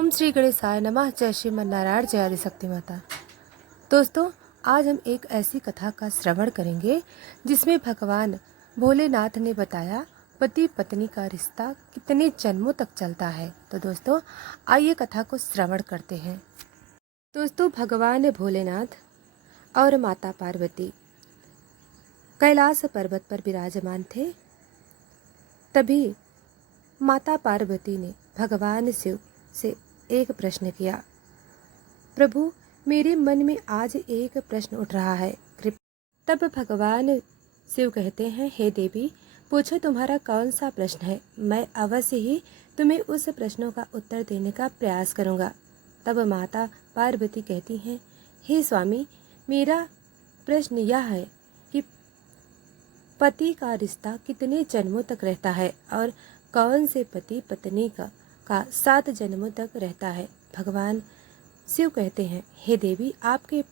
ओम श्री गणेशाय नमः। जय श्रीमन्नारायण, जय आदिशक्ति माता। दोस्तों, आज हम एक ऐसी कथा का श्रवण करेंगे जिसमें भगवान भोलेनाथ ने बताया पति पत्नी का रिश्ता कितने जन्मों तक चलता है। तो दोस्तों, आइए कथा को श्रवण करते हैं। दोस्तों, भगवान भोलेनाथ और माता पार्वती कैलाश पर्वत पर विराजमान थे। तभी माता पार्वती ने भगवान शिव से एक प्रश्न किया। प्रभु, मेरे मन में आज एक प्रश्न उठ रहा है। तब भगवान शिव कहते हैं, हे देवी, पूछो तुम्हारा कौन सा प्रश्न है। मैं अवश्य ही तुम्हें उस प्रश्नों का उत्तर देने का प्रयास करूंगा। तब माता पार्वती कहती हैं, हे स्वामी, मेरा प्रश्न यह है कि पति का रिश्ता कितने जन्मों तक रहता है और कौन से पति पत्नी का 7 जन्मों तक रहता है। भगवान शिव कहते हैं, हे देवी, आपके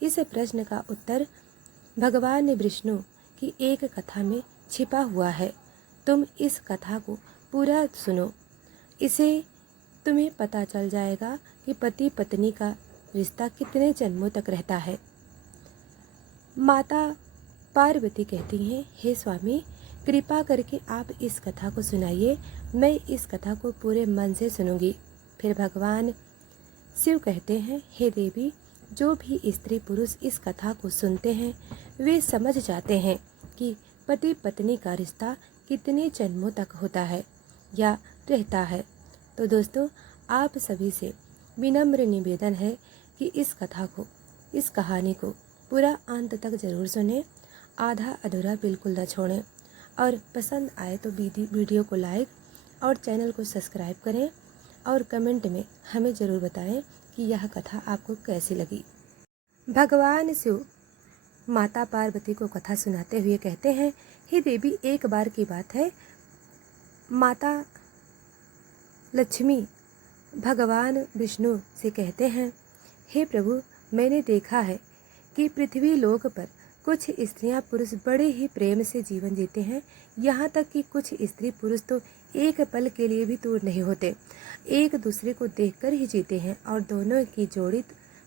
इस प्रश्न का उत्तर भगवान विष्णु की एक कथा में छिपा हुआ है। तुम इस कथा को पूरा सुनो, इसे तुम्हें पता चल जाएगा कि पति पत्नी का रिश्ता कितने जन्मों तक रहता है। माता पार्वती कहती हैं, हे स्वामी, कृपा करके आप इस कथा को सुनाइए। मैं इस कथा को पूरे मन से सुनूंगी। फिर भगवान शिव कहते हैं, हे देवी, जो भी स्त्री पुरुष इस कथा को सुनते हैं वे समझ जाते हैं कि पति पत्नी का रिश्ता कितने जन्मों तक होता है या रहता है। तो दोस्तों, आप सभी से विनम्र निवेदन है कि इस कथा को, इस कहानी को पूरा अंत तक ज़रूर सुनें, आधा अधूरा बिल्कुल न छोड़ें। और पसंद आए तो वीडियो को लाइक और चैनल को सब्सक्राइब करें और कमेंट में हमें ज़रूर बताएं कि यह कथा आपको कैसी लगी। भगवान शिव माता पार्वती को कथा सुनाते हुए कहते हैं, हे देवी, एक बार की बात है, माता लक्ष्मी भगवान विष्णु से कहते हैं, हे प्रभु, मैंने देखा है कि पृथ्वी लोक पर कुछ स्त्रियां पुरुष बड़े ही प्रेम से जीवन जीते हैं। यहाँ तक कि कुछ स्त्री पुरुष तो एक पल के लिए भी दूर नहीं होते, एक दूसरे को देखकर ही जीते हैं और दोनों की जोड़ी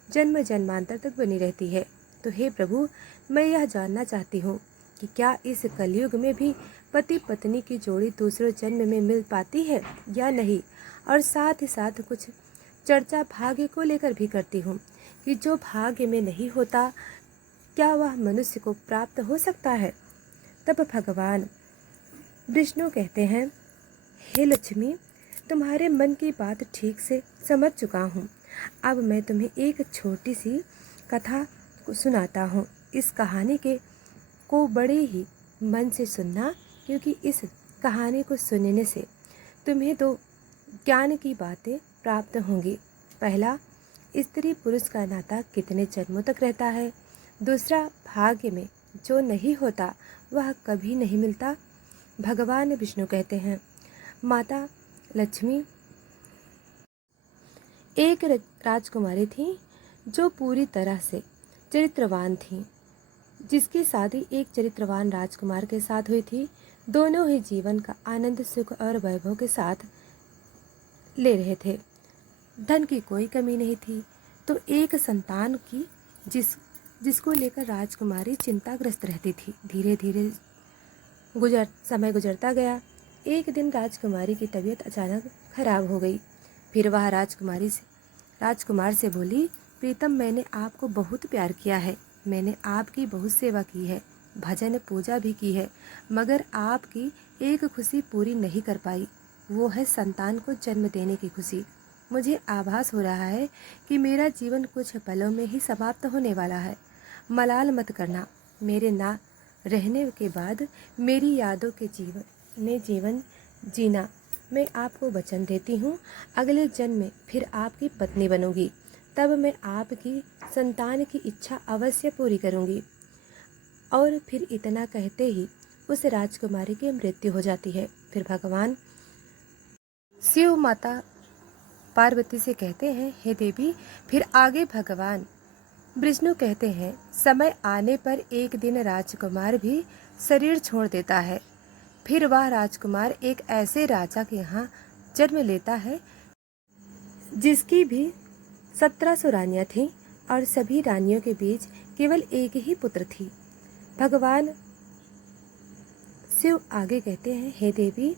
जन्म जन्मांतर तक बनी रहती है। तो हे प्रभु, मैं यह जानना चाहती हूँ कि क्या इस कलयुग में भी पति पत्नी की जोड़ी दूसरे जन्म में मिल पाती है या नहीं। और साथ ही साथ कुछ चर्चा भाग्य को लेकर भी करती हूँ कि जो भाग्य में नहीं होता, क्या वह मनुष्य को प्राप्त हो सकता है। तब भगवान विष्णु कहते हैं, हे लक्ष्मी, तुम्हारे मन की बात ठीक से समझ चुका हूँ। अब मैं तुम्हें एक छोटी सी कथा को सुनाता हूँ। इस कहानी को बड़े ही मन से सुनना, क्योंकि इस कहानी को सुनने से तुम्हें 2 ज्ञान की बातें प्राप्त होंगी। पहला, स्त्री पुरुष का नाता कितने जन्मों तक रहता है। दूसरा, भाग्य में जो नहीं होता वह कभी नहीं मिलता। भगवान विष्णु कहते हैं, माता लक्ष्मी, एक राजकुमारी थी जो पूरी तरह से चरित्रवान थी, जिसकी शादी एक चरित्रवान राजकुमार के साथ हुई थी। दोनों ही जीवन का आनंद, सुख और वैभव के साथ ले रहे थे। धन की कोई कमी नहीं थी। तो एक संतान की जिसको लेकर राजकुमारी चिंताग्रस्त रहती थी। धीरे धीरे समय गुजरता गया। एक दिन राजकुमारी की तबीयत अचानक खराब हो गई। फिर वह राजकुमार से बोली, प्रीतम, मैंने आपको बहुत प्यार किया है, मैंने आपकी बहुत सेवा की है, भजन पूजा भी की है, मगर आपकी एक खुशी पूरी नहीं कर पाई, वो है संतान को जन्म देने की खुशी। मुझे आभास हो रहा है कि मेरा जीवन कुछ पलों में ही समाप्त होने वाला है। मलाल मत करना। मेरे ना रहने के बाद मेरी यादों के जीवन जीना। मैं आपको वचन देती हूँ, अगले जन्म में फिर आपकी पत्नी बनूंगी। तब मैं आपकी संतान की इच्छा अवश्य पूरी करूंगी। और फिर इतना कहते ही उस राजकुमारी की मृत्यु हो जाती है। फिर भगवान शिव माता पार्वती से कहते हैं, हे देवी, फिर आगे भगवान विष्णु कहते हैं, समय आने पर एक दिन राजकुमार भी शरीर छोड़ देता है। फिर वह राजकुमार एक ऐसे राजा के यहाँ जन्म लेता है जिसकी भी 1700 रानियां थीं और सभी रानियों के बीच केवल एक ही पुत्र थी। भगवान शिव आगे कहते हैं, हे देवी,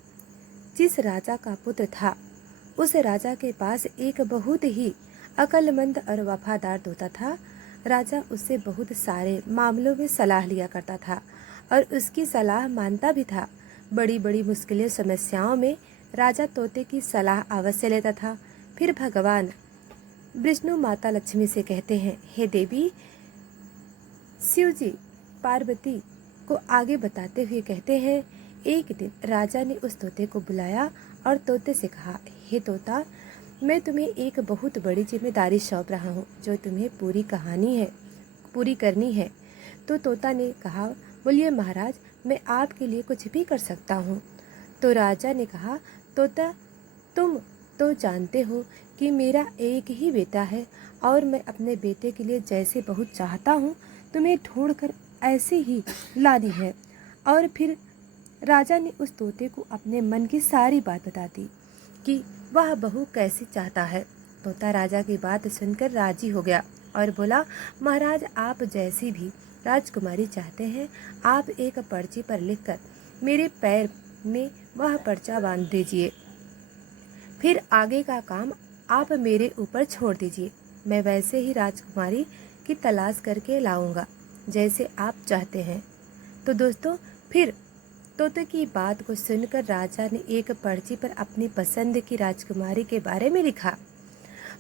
जिस राजा का पुत्र था उस राजा के पास एक बहुत ही अक्लमंद और वफादार तोता था। राजा उससे बहुत सारे मामलों में सलाह लिया करता था और उसकी सलाह मानता भी था। बड़ी बड़ी मुश्किलें समस्याओं में राजा तोते की सलाह अवश्य लेता था। फिर भगवान विष्णु माता लक्ष्मी से कहते हैं, हे देवी, शिव जी पार्वती को आगे बताते हुए कहते हैं, एक दिन राजा ने उस तोते को बुलाया और तोते से कहा, हे तोता, मैं तुम्हें एक बहुत बड़ी जिम्मेदारी सौंप रहा हूँ जो तुम्हें पूरी करनी है। तो तोता ने कहा, बोलिए महाराज, मैं आपके लिए कुछ भी कर सकता हूँ। तो राजा ने कहा, तोता, तुम तो जानते हो कि मेरा एक ही बेटा है और मैं अपने बेटे के लिए जैसे बहुत चाहता हूँ तुम्हें ढूंढकर ऐसे ही लानी है। और फिर राजा ने उस तोते को अपने मन की सारी बात बता दी कि वह बहू कैसी चाहता है। तोता राजा की बात सुनकर राजी हो गया और बोला, महाराज, आप जैसी भी राजकुमारी चाहते हैं, आप एक पर्ची पर लिखकर मेरे पैर में वह पर्चा बांध दीजिए। फिर आगे का काम आप मेरे ऊपर छोड़ दीजिए। मैं वैसे ही राजकुमारी की तलाश करके लाऊंगा जैसे आप चाहते हैं। तो दोस्तों, फिर तोते की बात को सुनकर राजा ने एक पर्ची पर अपनी पसंद की राजकुमारी के बारे में लिखा,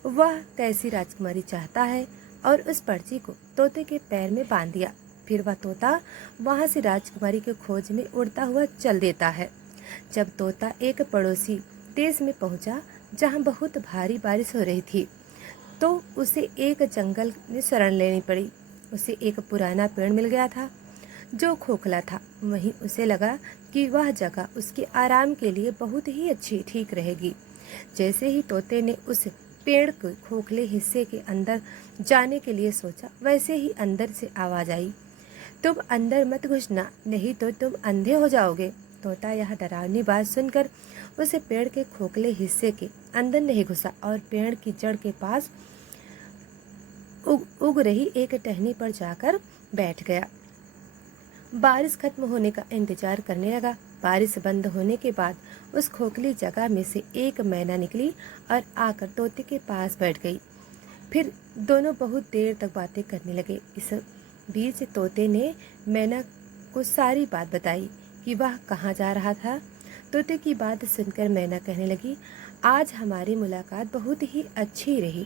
वह कैसी राजकुमारी चाहता है, और उस पर्ची को तोते के पैर में बांध दिया। फिर वह तोता वहां से राजकुमारी की खोज में उड़ता हुआ चल देता है। जब तोता एक पड़ोसी देश में पहुंचा जहां बहुत भारी बारिश हो रही थी, तो उसे एक जंगल में शरण लेनी पड़ी। उसे एक पुराना पेड़ मिल गया था जो खोखला था। वहीं उसे लगा कि वह जगह उसके आराम के लिए बहुत ही ठीक रहेगी। जैसे ही तोते ने उस पेड़ के खोखले हिस्से के अंदर जाने के लिए सोचा, वैसे ही अंदर से आवाज आई, तुम अंदर मत घुसना, नहीं तो तुम अंधे हो जाओगे। तोता यह डरावनी बात सुनकर उस पेड़ के खोखले हिस्से के अंदर नहीं घुसा और पेड़ की जड़ के पास उग रही एक टहनी पर जाकर बैठ गया। बारिश खत्म होने का इंतजार करने लगा। बारिश बंद होने के बाद उस खोखली जगह में से एक मैना निकली और आकर तोते के पास बैठ गई। फिर दोनों बहुत देर तक बातें करने लगे। इस बीच तोते ने मैना को सारी बात बताई कि वह कहाँ जा रहा था। तोते की बात सुनकर मैना कहने लगी, आज हमारी मुलाकात बहुत ही अच्छी रही।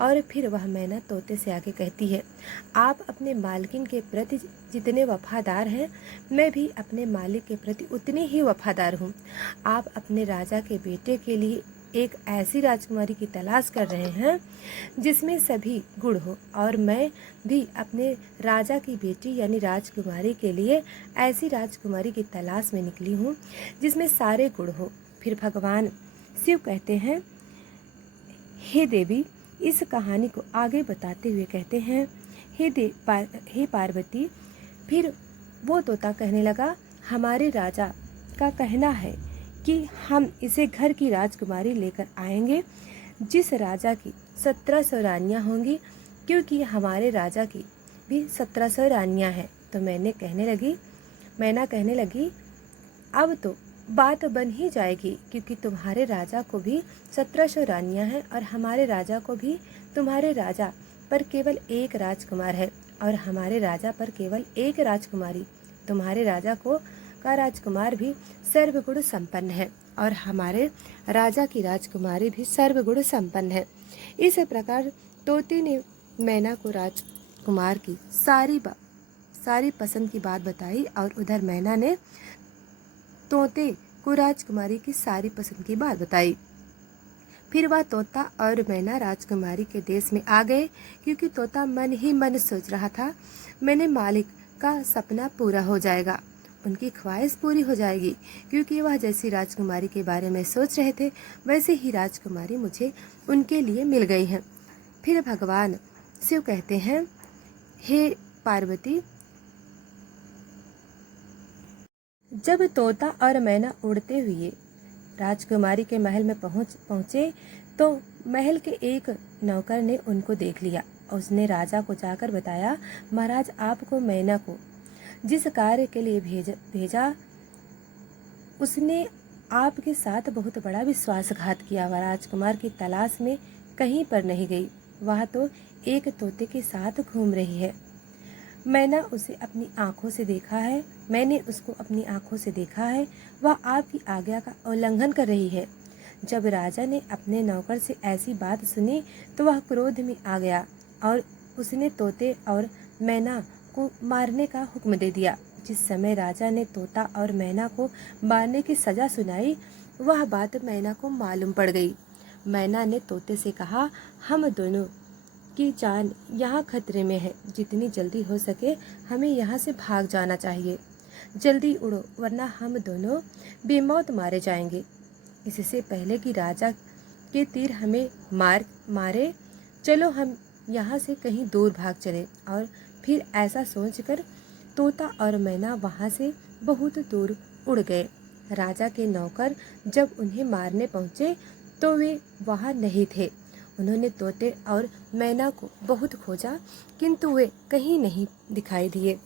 और फिर वह मैना तोते से आगे कहती है, आप अपने मालकिन के प्रति जितने वफादार हैं, मैं भी अपने मालिक के प्रति उतनी ही वफादार हूँ। आप अपने राजा के बेटे के लिए एक ऐसी राजकुमारी की तलाश कर रहे हैं जिसमें सभी गुण हो, और मैं भी अपने राजा की बेटी यानी राजकुमारी के लिए ऐसी राजकुमारी की तलाश में निकली हूँ जिसमें सारे गुण हो। फिर भगवान शिव कहते हैं, हे देवी, इस कहानी को आगे बताते हुए कहते हैं, हे पार्वती, फिर वो तोता कहने लगा, हमारे राजा का कहना है कि हम इसे घर की राजकुमारी लेकर आएंगे जिस राजा की 1700 रानियां होंगी, क्योंकि हमारे राजा की भी 1700 रानियां हैं। तो मैना कहने लगी, अब तो बात बन ही जाएगी, क्योंकि तुम्हारे राजा को भी 1700 रानियां हैं और हमारे राजा को भी तुम्हारे राजा पर केवल एक राजकुमार है और हमारे राजा पर केवल एक राजकुमारी। तुम्हारे राजा का राजकुमार भी सर्वगुण संपन्न है और हमारे राजा की राजकुमारी भी सर्वगुण संपन्न है। इस प्रकार तोते ने मैना को राजकुमार की सारी पसंद की बात बताई और उधर मैना ने तोते को राजकुमारी की सारी पसंद की बात बताई। फिर वह तोता और मैना राजकुमारी के देश में आ गए, क्योंकि तोता मन ही मन सोच रहा था, मैंने मालिक का सपना पूरा हो जाएगा, उनकी ख्वाहिश पूरी हो जाएगी, क्योंकि वह जैसी राजकुमारी के बारे में सोच रहे थे वैसे ही राजकुमारी मुझे उनके लिए मिल गई है। फिर भगवान शिव कहते हैं, हे पार्वती, जब तोता और मैना उड़ते हुए राजकुमारी के महल में पहुँचे तो महल के एक नौकर ने उनको देख लिया। उसने राजा को जाकर बताया, महाराज, आपको मैना को जिस कार्य के लिए भेजा उसने आपके साथ बहुत बड़ा विश्वासघात किया। वह राजकुमार की तलाश में कहीं पर नहीं गई, वह तो एक तोते के साथ घूम रही है। मैंने उसे अपनी आंखों से देखा है, मैंने उसको अपनी आंखों से देखा है, वह आपकी आज्ञा का उल्लंघन कर रही है। जब राजा ने अपने नौकर से ऐसी बात सुनी तो वह क्रोध में आ गया और उसने तोते और मैना को मारने का हुक्म दे दिया। जिस समय राजा ने तोता और मैना को मारने की सज़ा सुनाई, वह बात मैना को मालूम पड़ गई। मैना ने तोते से कहा, हम दोनों की जान यहाँ खतरे में है, जितनी जल्दी हो सके हमें यहाँ से भाग जाना चाहिए। जल्दी उड़ो, वरना हम दोनों बेमौत मारे जाएंगे। इससे पहले कि राजा के तीर हमें मारे, चलो हम यहाँ से कहीं दूर भाग चले। और फिर ऐसा सोचकर तोता और मैना वहाँ से बहुत दूर उड़ गए। राजा के नौकर जब उन्हें मारने पहुँचे तो वे वहाँ नहीं थे। उन्होंने तोते और मैना को बहुत खोजा, किंतु वे कहीं नहीं दिखाई दिए।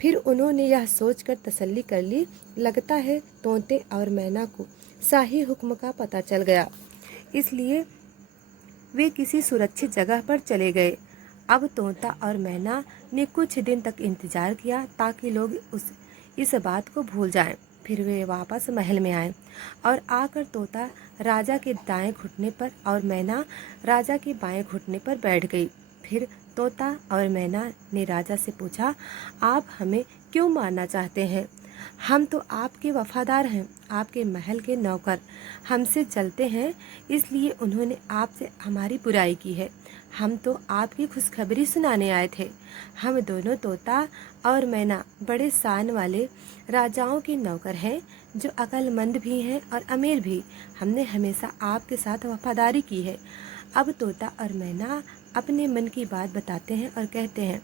फिर उन्होंने यह सोचकर तसल्ली कर ली, लगता है तोते और मैना को शाही हुक्म का पता चल गया, इसलिए वे किसी सुरक्षित जगह पर चले गए। अब तोता और मैना ने कुछ दिन तक इंतजार किया ताकि लोग इस बात को भूल जाएं। फिर वे वापस महल में आए और आकर तोता राजा के दाएं घुटने पर और मैना राजा के बाएं घुटने पर बैठ गई। फिर तोता और मैना ने राजा से पूछा, आप हमें क्यों मारना चाहते हैं? हम तो आपके वफादार हैं, आपके महल के नौकर हमसे चलते हैं, इसलिए उन्होंने आपसे हमारी बुराई की है। हम तो आपकी खुशखबरी सुनाने आए थे। हम दोनों तोता और मैना बड़े शान वाले राजाओं के नौकर हैं, जो अक्लमंद भी हैं और अमीर भी। हमने हमेशा आपके साथ वफादारी की है। अब तोता और मैना अपने मन की बात बताते हैं और कहते हैं,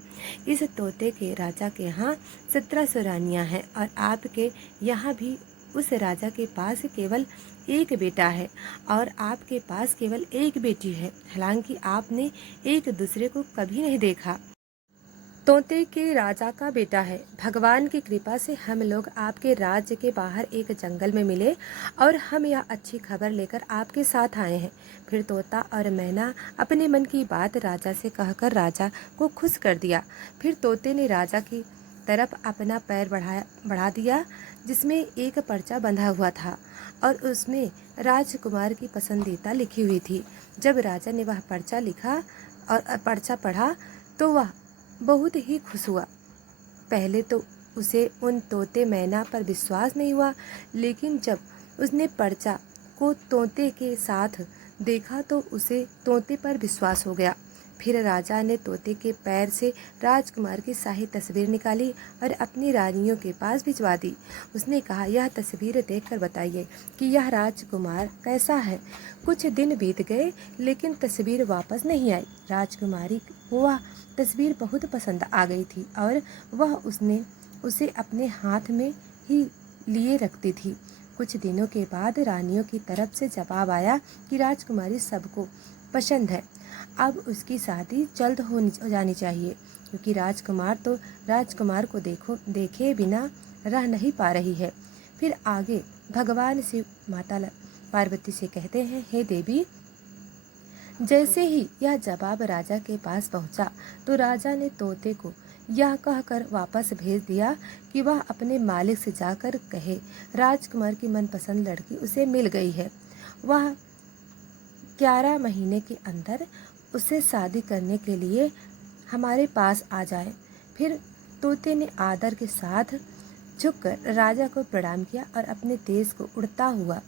इस तोते के राजा के यहाँ 1700 रानियाँ हैं और आपके यहाँ भी उस राजा के पास केवल एक बेटा है और आपके पास केवल एक बेटी है। हालांकि आपने एक दूसरे को कभी नहीं देखा। तोते के राजा का बेटा है। भगवान की कृपा से हम लोग आपके राज्य के बाहर एक जंगल में मिले और हम यह अच्छी खबर लेकर आपके साथ आए हैं। फिर तोता और मैना अपने मन की बात राजा से कहकर राजा को खुश कर दिया। फिर तोते ने राजा की तरफ अपना पैर बढ़ा दिया, जिसमें एक पर्चा बंधा हुआ था और उसमें राजकुमार की पसंदीदा लिखी हुई थी। जब राजा ने वह पर्चा पढ़ा तो वह बहुत ही खुश हुआ। पहले तो उसे उन तोते मैना पर विश्वास नहीं हुआ, लेकिन जब उसने पर्चा को तोते के साथ देखा तो उसे तोते पर विश्वास हो गया। फिर राजा ने तोते के पैर से राजकुमार की शाही तस्वीर निकाली और अपनी रानियों के पास भिजवा दी। उसने कहा, यह तस्वीर देखकर बताइए कि यह राजकुमार कैसा है। कुछ दिन बीत गए लेकिन तस्वीर वापस नहीं आई। राजकुमारी को वह तस्वीर बहुत पसंद आ गई थी और वह उसे अपने हाथ में ही लिए रखती थी। कुछ दिनों के बाद रानियों की तरफ से जवाब आया कि राजकुमारी सबको पसंद है, अब उसकी शादी जल्द हो जानी चाहिए, क्योंकि राजकुमार को देखे बिना रह नहीं पा रही है। फिर आगे भगवान शिव माता पार्वती से कहते हैं, हे देवी, जैसे ही यह जवाब राजा के पास पहुंचा तो राजा ने तोते को यह कहकर वापस भेज दिया कि वह अपने मालिक से जाकर कहे, राजकुमार की मनपसंद लड़की उसे मिल गई है, वह 11 महीने के अंदर उससे शादी करने के लिए हमारे पास आ जाए। फिर तोते ने आदर के साथ झुककर राजा को प्रणाम किया और अपने देश को उड़ता हुआ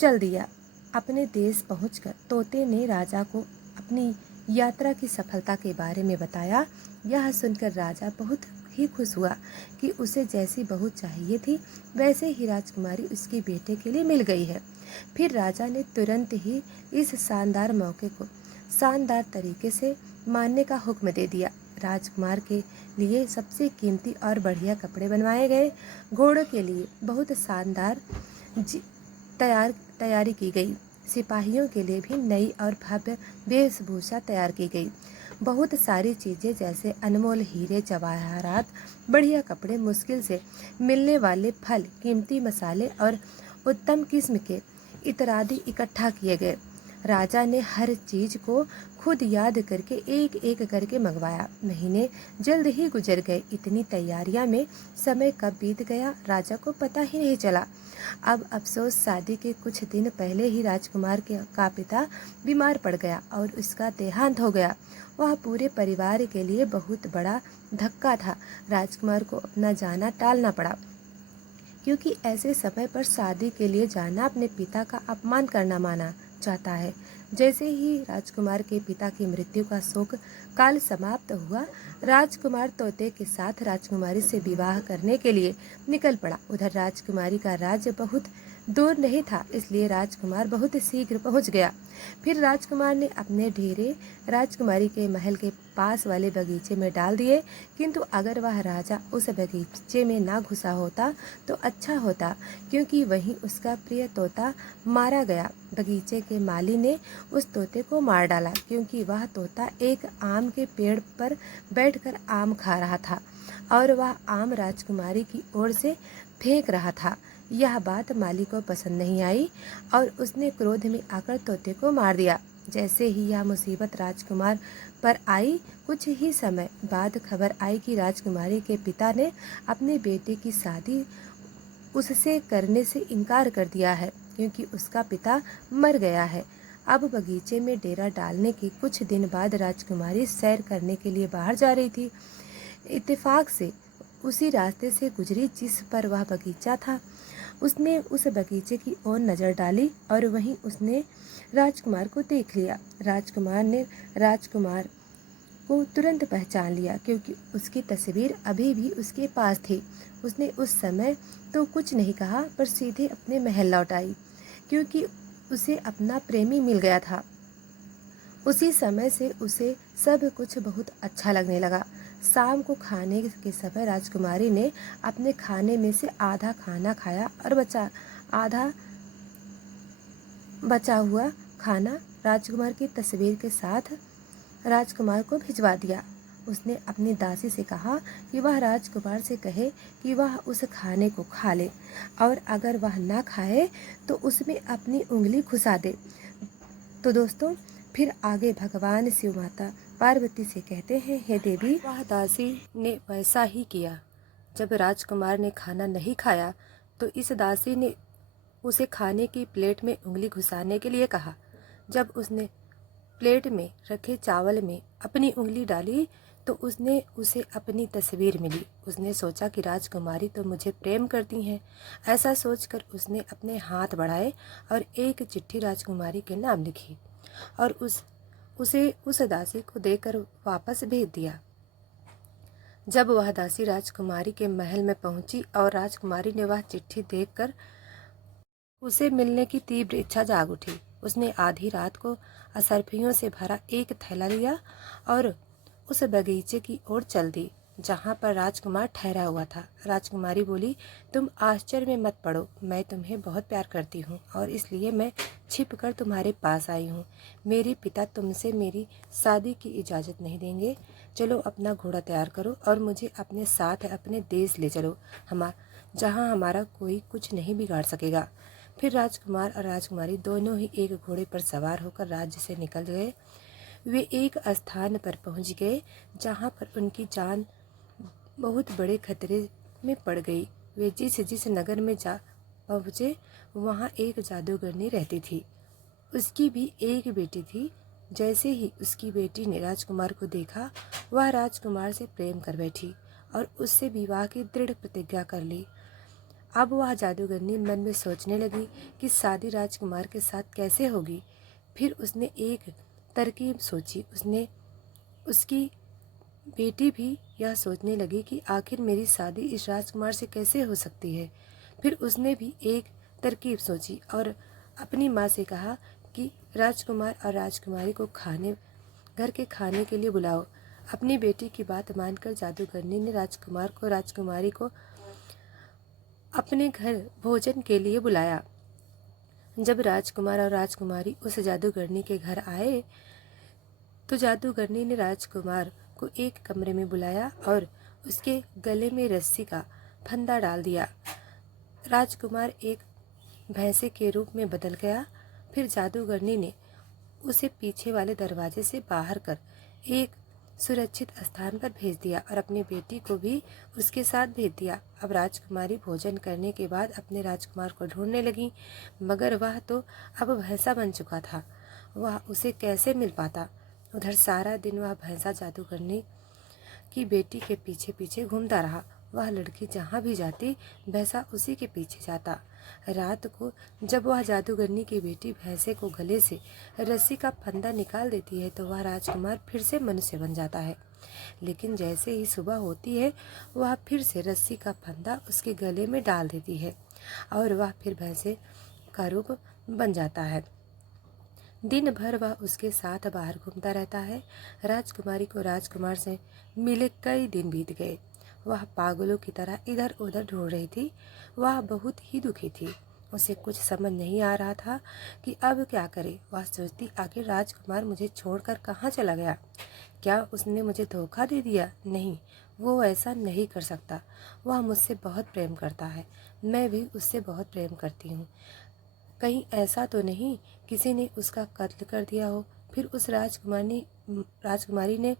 चल दिया। अपने देश पहुंचकर तोते ने राजा को अपनी यात्रा की सफलता के बारे में बताया। यह सुनकर राजा बहुत ही खुश हुआ कि उसे जैसी बहू चाहिए थी वैसे ही राजकुमारी उसके बेटे के लिए मिल गई है। फिर राजा ने तुरंत ही इस शानदार मौके को शानदार तरीके से मानने का हुक्म दे दिया। राजकुमार के लिए सबसे कीमती और बढ़िया कपड़े बनवाए गए। घोड़ों के लिए बहुत शानदार तैयारी की गई। सिपाहियों के लिए भी नई और भव्य वेशभूषा तैयार की गई। बहुत सारी चीज़ें जैसे अनमोल हीरे जवाहरात, बढ़िया कपड़े, मुश्किल से मिलने वाले फल, कीमती मसाले और उत्तम किस्म के इत्यादि इकट्ठा किए गए। राजा ने हर चीज को खुद याद करके एक एक करके मंगवाया। महीने जल्द ही गुजर गए। इतनी तैयारियां में समय कब बीत गया राजा को पता ही नहीं चला। अब अफसोस, शादी के कुछ दिन पहले ही राजकुमार का पिता बीमार पड़ गया और उसका देहांत हो गया। वह पूरे परिवार के लिए बहुत बड़ा धक्का था। राजकुमार को अपना जाना टालना पड़ा, क्योंकि ऐसे समय पर शादी के लिए जाना अपने पिता का अपमान करना माना जाता है। जैसे ही राजकुमार के पिता की मृत्यु का शोक काल समाप्त हुआ, राजकुमार तोते के साथ राजकुमारी से विवाह करने के लिए निकल पड़ा। उधर राजकुमारी का राज्य बहुत दूर नहीं था, इसलिए राजकुमार बहुत शीघ्र पहुंच गया। फिर राजकुमार ने अपने ढेरे राजकुमारी के महल के पास वाले बगीचे में डाल दिए, किंतु अगर वह राजा उस बगीचे में ना घुसा होता तो अच्छा होता, क्योंकि वहीं उसका प्रिय तोता मारा गया। बगीचे के माली ने उस तोते को मार डाला, क्योंकि वह तोता एक आम के पेड़ पर बैठकर आम खा रहा था और वह आम राजकुमारी की ओर से फेंक रहा था। यह बात माली को पसंद नहीं आई और उसने क्रोध में आकर तोते को मार दिया। जैसे ही यह मुसीबत राजकुमार पर आई, कुछ ही समय बाद खबर आई कि राजकुमारी के पिता ने अपने बेटे की शादी उससे करने से इनकार कर दिया है, क्योंकि उसका पिता मर गया है। अब बगीचे में डेरा डालने के कुछ दिन बाद राजकुमारी सैर करने के लिए बाहर जा रही थी। इत्तेफाक से उसी रास्ते से गुजरी जिस पर वह बगीचा था। उसने उस बगीचे की ओर नज़र डाली और वहीं उसने राजकुमार को देख लिया। राजकुमार ने राजकुमार को तुरंत पहचान लिया, क्योंकि उसकी तस्वीर अभी भी उसके पास थी। उसने उस समय तो कुछ नहीं कहा, पर सीधे अपने महल लौट आई, क्योंकि उसे अपना प्रेमी मिल गया था। उसी समय से उसे सब कुछ बहुत अच्छा लगने लगा। शाम को खाने के समय राजकुमारी ने अपने खाने में से आधा खाना खाया और आधा बचा हुआ खाना राजकुमार की तस्वीर के साथ राजकुमार को भिजवा दिया। उसने अपनी दासी से कहा कि वह राजकुमार से कहे कि वह उस खाने को खा ले, और अगर वह ना खाए तो उसमें अपनी उंगली घुसा दे। तो दोस्तों, फिर आगे भगवान शिव माता पार्वती से कहते हैं, हे देवी। वह दासी ने वैसा ही किया। जब राजकुमार ने खाना नहीं खाया तो इस दासी ने उसे खाने की प्लेट में उंगली घुसाने के लिए कहा। जब उसने प्लेट में रखे चावल में अपनी उंगली डाली तो उसने उसे अपनी तस्वीर मिली। उसने सोचा कि राजकुमारी तो मुझे प्रेम करती हैं। ऐसा सोचकर उसने अपने हाथ बढ़ाए और एक चिट्ठी राजकुमारी के नाम लिखी और उसे उस दासी को देकर वापस भेज दिया। जब वह दासी राजकुमारी के महल में पहुंची और राजकुमारी ने वह चिट्ठी देखकर उसे मिलने की तीव्र इच्छा जाग उठी। उसने आधी रात को असरफियों से भरा एक थैला लिया और उस बगीचे की ओर चल दी जहाँ पर राजकुमार ठहरा हुआ था। राजकुमारी बोली, तुम आश्चर्य में मत पड़ो, मैं तुम्हें बहुत प्यार करती हूँ और इसलिए मैं छिपकर तुम्हारे पास आई हूँ। मेरे पिता तुमसे मेरी शादी की इजाज़त नहीं देंगे। चलो अपना घोड़ा तैयार करो और मुझे अपने साथ अपने देश ले चलो, जहाँ हमारा कोई कुछ नहीं बिगाड़ सकेगा। फिर राजकुमार और राजकुमारी दोनों ही एक घोड़े पर सवार होकर राज्य से निकल गए। वे एक स्थान पर पहुंच गए जहां पर उनकी जान बहुत बड़े खतरे में पड़ गई। वे जिस नगर में जा पहुंचे वहां एक जादूगरनी रहती थी। उसकी भी एक बेटी थी। जैसे ही उसकी बेटी ने राजकुमार को देखा, वह राजकुमार से प्रेम कर बैठी और उससे विवाह की दृढ़ प्रतिज्ञा कर ली। अब वह जादूगरनी मन में सोचने लगी कि शादी राजकुमार के साथ कैसे होगी। फिर उसने एक तरकीब सोची। उसकी बेटी भी यह सोचने लगी कि आखिर मेरी शादी इस राजकुमार से कैसे हो सकती है। फिर उसने भी एक तरकीब सोची और अपनी माँ से कहा कि राजकुमार और राजकुमारी को घर के खाने के लिए बुलाओ। अपनी बेटी की बात मानकर जादूगरनी ने राजकुमारी को अपने घर भोजन के लिए बुलाया। जब राजकुमार और राजकुमारी उस जादूगरनी के घर आए तो जादूगरनी ने राजकुमार को एक कमरे में बुलाया और उसके गले में रस्सी का फंदा डाल दिया। राजकुमार एक भैंसे के रूप में बदल गया। फिर जादूगरनी ने उसे पीछे वाले दरवाजे से बाहर कर एक सुरक्षित स्थान पर भेज दिया और अपनी बेटी को भी उसके साथ भेज दिया। अब राजकुमारी भोजन करने के बाद अपने राजकुमार को ढूंढने लगी, मगर वह तो अब भैंसा बन चुका था। वह उसे कैसे मिल पाता। उधर सारा दिन वह भैंसा जादूगरनी की बेटी के पीछे पीछे घूमता रहा। वह लड़की जहाँ भी जाती भैंसा उसी के पीछे जाता। रात को जब वह जादूगरनी की बेटी भैंसे को गले से रस्सी का फंदा निकाल देती है तो वह राजकुमार फिर से मनुष्य बन जाता है। लेकिन जैसे ही सुबह होती है वह फिर से रस्सी का फंदा उसके गले में डाल देती है और वह फिर भैंसे का रूप बन जाता है। दिन भर वह उसके साथ बाहर घूमता रहता है। राजकुमारी को राजकुमार से मिले कई दिन बीत गए। वह पागलों की तरह इधर उधर ढूंढ रही थी। वह बहुत ही दुखी थी। उसे कुछ समझ नहीं आ रहा था कि अब क्या करे। वह सोचती, आखिर राजकुमार मुझे छोड़कर कहाँ चला गया? क्या उसने मुझे धोखा दे दिया? नहीं, वो ऐसा नहीं कर सकता। वह मुझसे बहुत प्रेम करता है, मैं भी उससे बहुत प्रेम करती हूँ। कहीं ऐसा तो नहीं किसी ने उसका कत्ल कर दिया हो। फिर उस राजकुमारी ने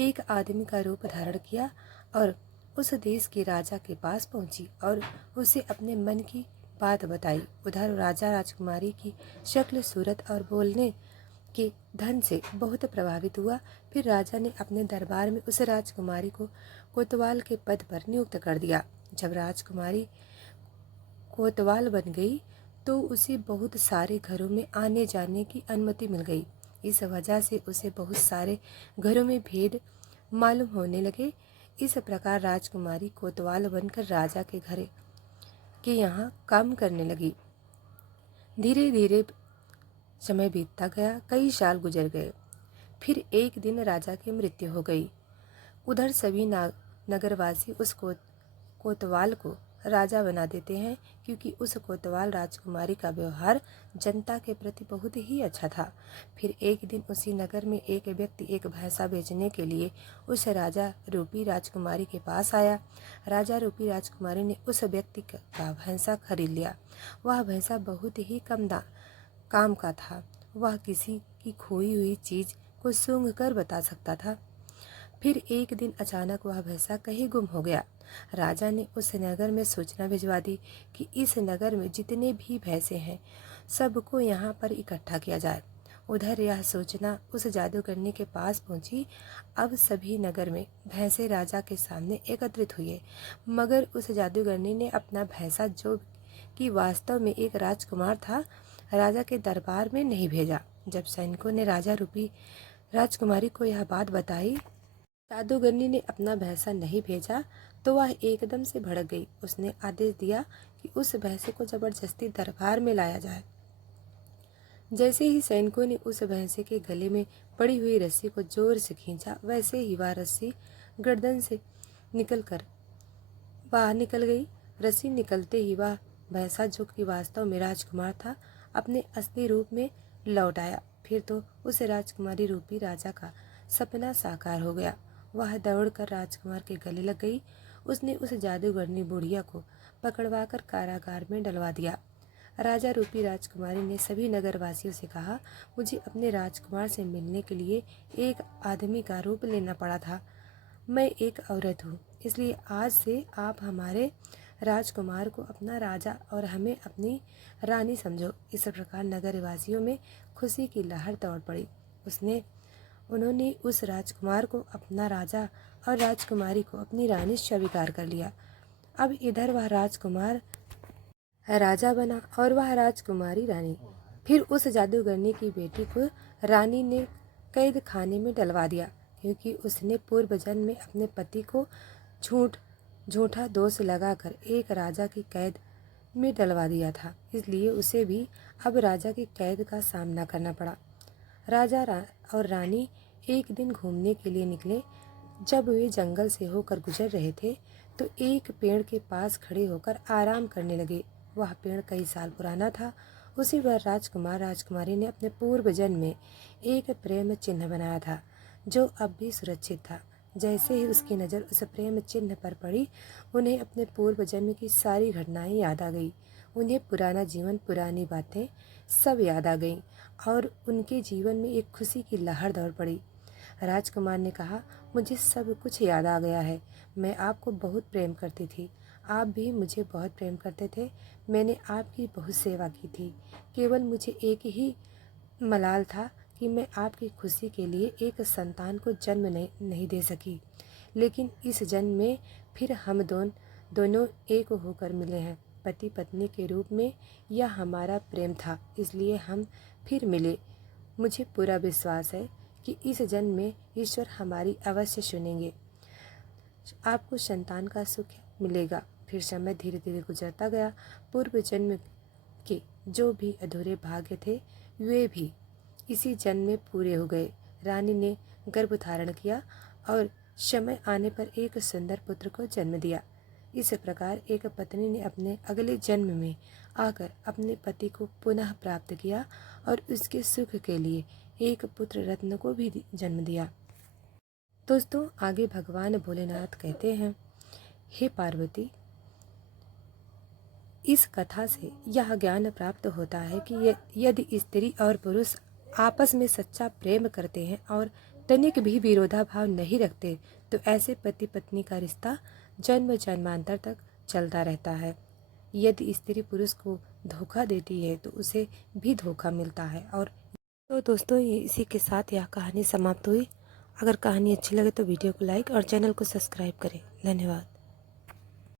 एक आदमी का रूप धारण किया और उस देश के राजा के पास पहुंची और उसे अपने मन की बात बताई। उधर राजा राजकुमारी की शक्ल, सूरत और बोलने के धन से बहुत प्रभावित हुआ। फिर राजा ने अपने दरबार में उस राजकुमारी को कोतवाल के पद पर नियुक्त कर दिया। जब राजकुमारी कोतवाल बन गई तो उसे बहुत सारे घरों में आने जाने की अनुमति मिल गई। इस वजह से उसे बहुत सारे घरों में भेद मालूम होने लगे। इस प्रकार राजकुमारी कोतवाल बनकर राजा के घर के यहाँ काम करने लगी। धीरे धीरे समय बीतता गया, कई साल गुजर गए। फिर एक दिन राजा की मृत्यु हो गई। उधर सभी नगरवासी उस कोतवाल को राजा बना देते हैं, क्योंकि उस कोतवाल राजकुमारी का व्यवहार जनता के प्रति बहुत ही अच्छा था। फिर एक दिन उसी नगर में एक व्यक्ति एक भैंसा बेचने के लिए उस राजा रूपी राजकुमारी के पास आया। राजा रूपी राजकुमारी ने उस व्यक्ति का भैंसा खरीद लिया। वह भैंसा बहुत ही काम का था। वह किसी की खोई हुई चीज को सूंघ कर बता सकता था। फिर एक दिन अचानक वह भैंसा कहीं गुम हो गया। राजा ने उस नगर में सूचना भिजवा दी कि इस नगर में जितने भी भैंसे हैं सबको यहाँ पर इकट्ठा किया जाए। उधर यह सूचना उस जादूगरनी के पास पहुंची। अब सभी नगर में भैंसे राजा के सामने एकत्रित हुए, मगर उस जादूगरनी ने अपना भैंसा, जो कि वास्तव में एक राजकुमार था, राजा के दरबार में नहीं भेजा। जब सैनिकों ने राजा रूपी राजकुमारी को यह बात बताई, जादूगरनी ने अपना भैंसा नहीं भेजा, तो वह एकदम से भड़क गई। उसने आदेश दिया कि उस भैंसे को जबरदस्ती दरबार में लाया जाए। जैसे ही सैनिकों ने उस भैंसे के गले में पड़ी हुई रस्सी को जोर से खींचा, वैसे ही वह रस्सी गर्दन से निकलकर बाहर निकल गई। रस्सी निकलते ही वह भैंसा, जो कि वास्तव में राजकुमार था, अपने असली रूप में लौट आया। फिर तो उस राजकुमारी रूपी राजा का सपना साकार हो गया। वह दौड़कर राजकुमार के गले लग गई। उसने उस जादूगरनी बुढ़िया को पकड़वाकर कारागार में डलवा दिया। राजा रूपी राजकुमारी ने सभी नगरवासियों से कहा, मुझे अपने राजकुमार से मिलने के लिए एक आदमी का रूप लेना पड़ा था। मैं एक औरत हूँ, इसलिए आज से आप हमारे राजकुमार को अपना राजा और हमें अपनी रानी समझो। इस प्रकार नगरवासियों में खुशी की लहर दौड़ पड़ी। उन्होंने उस राजकुमार को अपना राजा और राजकुमारी को अपनी रानी स्वीकार कर लिया। अब इधर वह राजकुमार राजा बना और वह राजकुमारी रानी। फिर उस जादूगरनी की बेटी को रानी ने कैद खाने में डलवा दिया, क्योंकि उसने पूर्व जन्म में अपने पति को झूठा दोष लगाकर एक राजा की कैद में डलवा दिया था, इसलिए उसे भी अब राजा की कैद का सामना करना पड़ा। राजा और रानी एक दिन घूमने के लिए निकले। जब वे जंगल से होकर गुजर रहे थे तो एक पेड़ के पास खड़े होकर आराम करने लगे। वह पेड़ कई साल पुराना था उसी बार राजकुमार राजकुमारी ने अपने पूर्व जन्म में एक प्रेम चिन्ह बनाया था जो अब भी सुरक्षित था। जैसे ही उसकी नज़र उस प्रेम चिन्ह पर पड़ी, उन्हें अपने पूर्व जन्म की सारी घटनाएं याद आ गई। उन्हें पुराना जीवन, पुरानी बातें सब याद आ गईं और उनके जीवन में एक खुशी की लहर दौड़ पड़ी। राजकुमार ने कहा, मुझे सब कुछ याद आ गया है। मैं आपको बहुत प्रेम करती थी, आप भी मुझे बहुत प्रेम करते थे। मैंने आपकी बहुत सेवा की थी। केवल मुझे एक ही मलाल था कि मैं आपकी खुशी के लिए एक संतान को जन्म नहीं दे सकी। लेकिन इस जन्म में फिर हम दोनों एक होकर मिले हैं। पति पत्नी के रूप में यह हमारा प्रेम था, इसलिए हम फिर मिले। मुझे पूरा विश्वास है कि इस जन्म में ईश्वर हमारी अवश्य सुनेंगे। आपको संतान का सुख मिलेगा। फिर समय धीरे धीरे गुजरता गया। पूर्व जन्म के जो भी अधूरे भाग्य थे, वे भी इसी जन्म में पूरे हो गए। रानी ने गर्भ धारण किया और समय आने पर एक सुंदर पुत्र को जन्म दिया। इस प्रकार एक पत्नी ने अपने अगले जन्म में आकर अपने पति को पुनः प्राप्त किया और उसके सुख के लिए एक पुत्र रत्न को भी जन्म दिया। दोस्तों, आगे भगवान भोलेनाथ कहते हैं, हे पार्वती, इस कथा से यह ज्ञान प्राप्त होता है कि यदि स्त्री और पुरुष आपस में सच्चा प्रेम करते हैं और तनिक भी विरोधाभाव नहीं रखते, तो ऐसे पति पत्नी का रिश्ता जन्म जन्मांतर तक चलता रहता है। यदि स्त्री पुरुष को धोखा देती है तो उसे भी धोखा मिलता है। और तो दोस्तों, ये इसी के साथ यह कहानी समाप्त हुई। अगर कहानी अच्छी लगे तो वीडियो को लाइक और चैनल को सब्सक्राइब करें। धन्यवाद।